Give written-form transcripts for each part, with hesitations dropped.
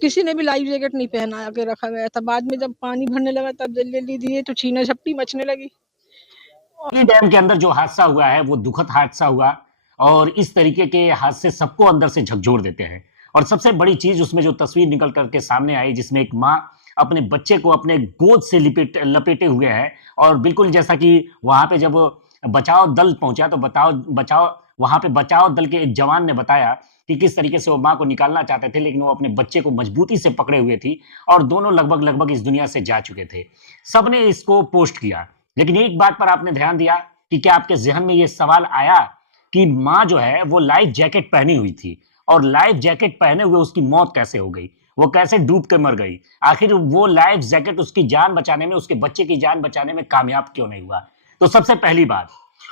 किसी ने भी लाइफ जैकेट नहीं पहना के रखा गया था। बाद में जब पानी भरने लगा तब जल्दी दिए तो छीना झपटी मचने लगी। डैम के अंदर जो हादसा हुआ है वो दुखद हादसा हुआ और इस तरीके के हादसे सबको अंदर से झकझोर देते हैं। और सबसे बड़ी चीज उसमें जो तस्वीर निकल करके सामने आई जिसमें एक माँ अपने बच्चे को अपने गोद से लपेटे हुए है और बिल्कुल जैसा कि वहां पे जब बचाव दल पहुंचा तो वहां पे बचाव दल के एक जवान ने बताया कि किस तरीके से वो माँ को निकालना चाहते थे लेकिन वो अपने बच्चे को मजबूती से पकड़े हुए थी और दोनों लगभग इस दुनिया से जा चुके थे। सबने इसको पोस्ट किया लेकिन एक बात पर आपने ध्यान दिया कि क्या आपके जहन में ये सवाल आया कि माँ जो है वो लाइफ जैकेट पहनी हुई थी और लाइफ जैकेट पहने हुए उसकी मौत कैसे हो गई, वो कैसे डूब के मर गई, आखिर वो लाइफ जैकेट उसकी जान बचाने में, उसके बच्चे की जान बचाने में कामयाब क्यों नहीं हुआ। तो सबसे पहली बात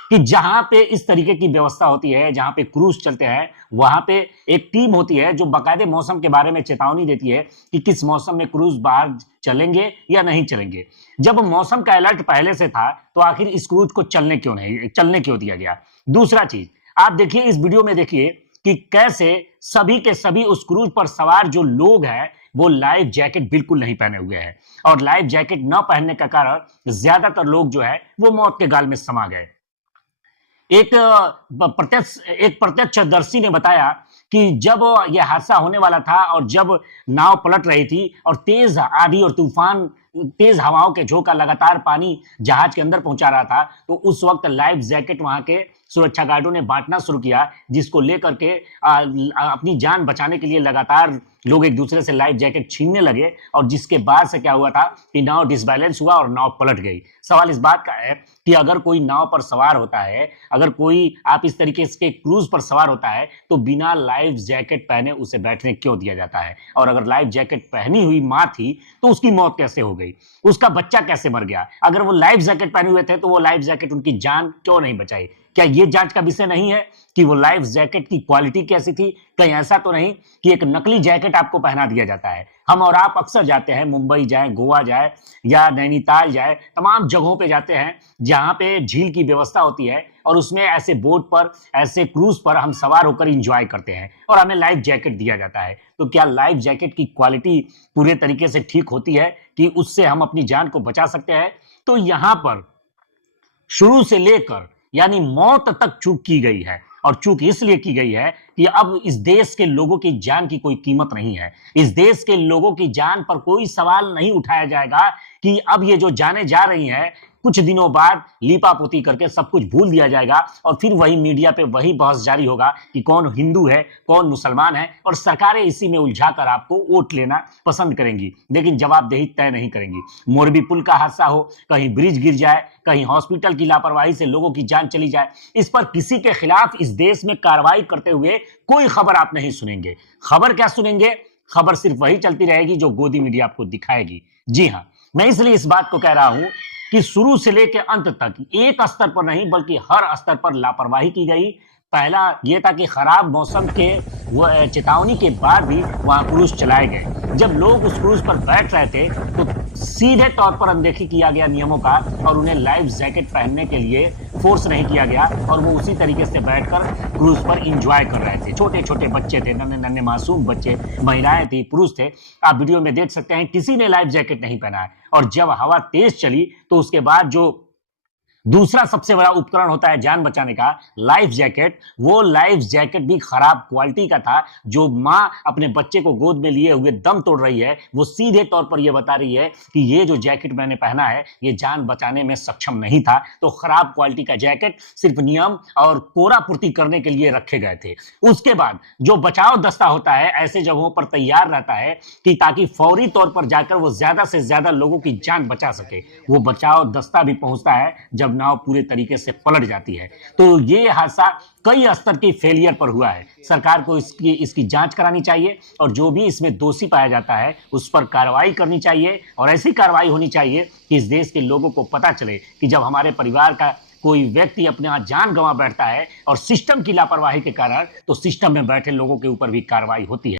कि जहां पे इस तरीके की व्यवस्था होती है, जहां पे क्रूज चलते हैं, वहां पे एक टीम होती है जो बाकायदे मौसम के बारे में चेतावनी देती है कि किस मौसम में क्रूज बाहर चलेंगे या नहीं चलेंगे। जब मौसम का अलर्ट पहले से था तो आखिर इस क्रूज को चलने क्यों दिया गया। दूसरा चीज आप देखिए, इस वीडियो में देखिए कि कैसे सभी के सभी उस क्रूज पर सवार जो लोग हैं वो लाइफ जैकेट बिल्कुल नहीं पहने हुए हैं और लाइफ जैकेट न पहनने का कारण ज्यादातर लोग जो है वो मौत के गाल में समा गए। एक प्रत्यक्षदर्शी ने बताया कि जब यह हादसा होने वाला था और जब नाव पलट रही थी और तेज आंधी और तूफान, तेज हवाओं के झोंका लगातार पानी जहाज के अंदर पहुंचा रहा था तो उस वक्त लाइफ जैकेट वहां के सुरक्षा गार्डों ने बांटना शुरू किया जिसको लेकर के अपनी जान बचाने के लिए लगातार लोग एक दूसरे से लाइफ जैकेट छीनने लगे और जिसके बाद से क्या हुआ था कि नाव डिसबैलेंस हुआ और नाव पलट गई। सवाल इस बात का है कि अगर कोई नाव पर सवार होता है, अगर कोई आप इस तरीके से क्रूज पर सवार होता है तो बिना लाइफ जैकेट पहने उसे बैठने क्यों दिया जाता है। और अगर लाइफ जैकेट पहनी हुई माँ थी तो उसकी मौत कैसे हो गई, उसका बच्चा कैसे मर गया। अगर वो लाइफ जैकेट पहने हुए थे तो वो लाइफ जैकेट उनकी जान क्यों नहीं बचाई। क्या ये जांच का विषय नहीं है कि वो लाइफ जैकेट की क्वालिटी कैसी थी। कहीं ऐसा तो नहीं कि एक नकली जैकेट आपको पहना दिया जाता है। हम और आप अक्सर जाते हैं, मुंबई जाए, गोवा जाए या नैनीताल जाए, तमाम जगहों पे जाते हैं जहां पे झील की व्यवस्था होती है और उसमें ऐसे बोट पर, ऐसे क्रूज पर हम सवार होकर इंजॉय करते हैं और हमें लाइफ जैकेट दिया जाता है। तो क्या लाइफ जैकेट की क्वालिटी पूरे तरीके से ठीक होती है कि उससे हम अपनी जान को बचा सकते हैं। तो यहां पर शुरू से लेकर यानी मौत तक चूक की गई है और चूक इसलिए की गई है कि अब इस देश के लोगों की जान की कोई कीमत नहीं है। इस देश के लोगों की जान पर कोई सवाल नहीं उठाया जाएगा कि अब ये जो जाने जा रही हैं कुछ दिनों बाद लीपापोती करके सब कुछ भूल दिया जाएगा और फिर वही मीडिया पे वही बहस जारी होगा कि कौन हिंदू है, कौन मुसलमान है और सरकारें इसी में उलझाकर आपको वोट लेना पसंद करेंगी लेकिन जवाबदेही तय नहीं करेंगी। मोरबी पुल का हादसा हो, कहीं ब्रिज गिर जाए, कहीं हॉस्पिटल की लापरवाही से लोगों की जान चली जाए, इस पर किसी के खिलाफ इस देश में कार्रवाई करते हुए कोई खबर आप नहीं सुनेंगे। खबर क्या सुनेंगे, खबर सिर्फ वही चलती रहेगी जो गोदी मीडिया आपको दिखाएगी। जी हाँ, मैं इसलिए इस बात को कह रहा हूं कि शुरू से लेकर अंत तक एक स्तर पर नहीं बल्कि हर स्तर पर लापरवाही की गई। पहला यह था कि खराब मौसम के चेतावनी के बाद भी वहां क्रूज चलाए गए। जब लोग उस क्रूज पर बैठ रहे थे तो सीधे तौर पर अनदेखी किया गया नियमों का और उन्हें लाइफ जैकेट पहनने के लिए फोर्स नहीं किया गया और वो उसी तरीके से बैठकर क्रूज पर इंजॉय कर रहे थे। छोटे छोटे बच्चे थे, नन्हे नन्हे मासूम बच्चे, महिलाएं थी, पुरुष थे। आप वीडियो में देख सकते हैं किसी ने लाइफ जैकेट नहीं पहना है। और जब हवा तेज चली तो उसके बाद जो दूसरा सबसे बड़ा उपकरण होता है जान बचाने का, लाइफ जैकेट, वो लाइफ जैकेट भी खराब क्वालिटी का था। जो माँ अपने बच्चे को गोद में लिए हुए दम तोड़ रही है वो सीधे तौर पर यह बता रही है कि ये जो जैकेट मैंने पहना है ये जान बचाने में सक्षम नहीं था। तो खराब क्वालिटी का जैकेट सिर्फ नियम और कोरा पूर्ति करने के लिए रखे गए थे। उसके बाद जो बचाव दस्ता होता है ऐसे जगहों पर तैयार रहता है कि ताकि फौरी तौर पर जाकर वो ज्यादा से ज्यादा लोगों की जान बचा सके। वो बचाव दस्ता भी पहुंचता है जब नाव पूरे तरीके से पलट जाती है। तो ये हादसा कई स्तर की फेलियर पर हुआ है। सरकार को इसकी जांच करानी चाहिए और जो भी इसमें दोषी पाया जाता है उस पर कार्रवाई करनी चाहिए और ऐसी कार्रवाई होनी चाहिए कि इस देश के लोगों को पता चले कि जब हमारे परिवार का कोई व्यक्ति अपना जान गंवा बैठता है और सिस्टम की लापरवाही के कारण तो सिस्टम में बैठे लोगों के ऊपर भी कार्रवाई होती है।